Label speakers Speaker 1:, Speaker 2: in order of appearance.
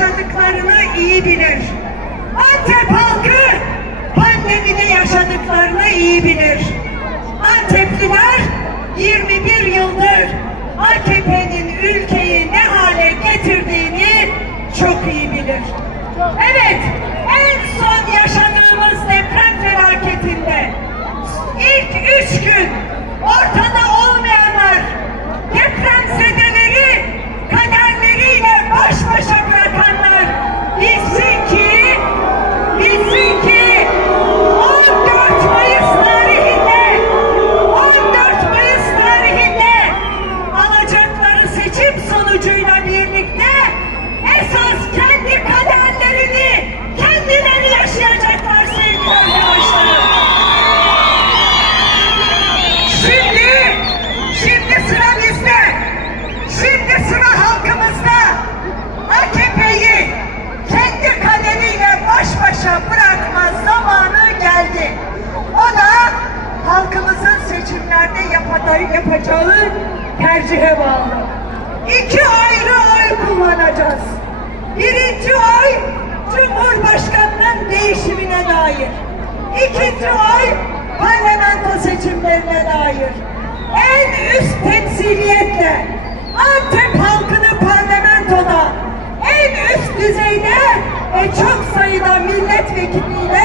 Speaker 1: yaşadıklarını iyi bilir. Antep halkı pandemide yaşadıklarını iyi bilir. Antepliler 21 yıldır AKP'nin sonucuyla birlikte esas kendi kaderlerini kendileri yaşayacaklar sevgili arkadaşlar. Şimdi, şimdi sıra bizde. Şimdi sıra halkımızda. AKP'yi kendi kaderiyle baş başa bırakma zamanı geldi. O da halkımızın seçimlerde yapacağı tercihe bağlı iki ayrı ay kullanacağız. Birinci ay Cumhurbaşkanı'nın değişimine dair. İkinci ay parlamento seçimlerine dair. En üst temsiliyetle Antep halkını parlamentoda en üst düzeyde ve çok sayıda milletvekiliyle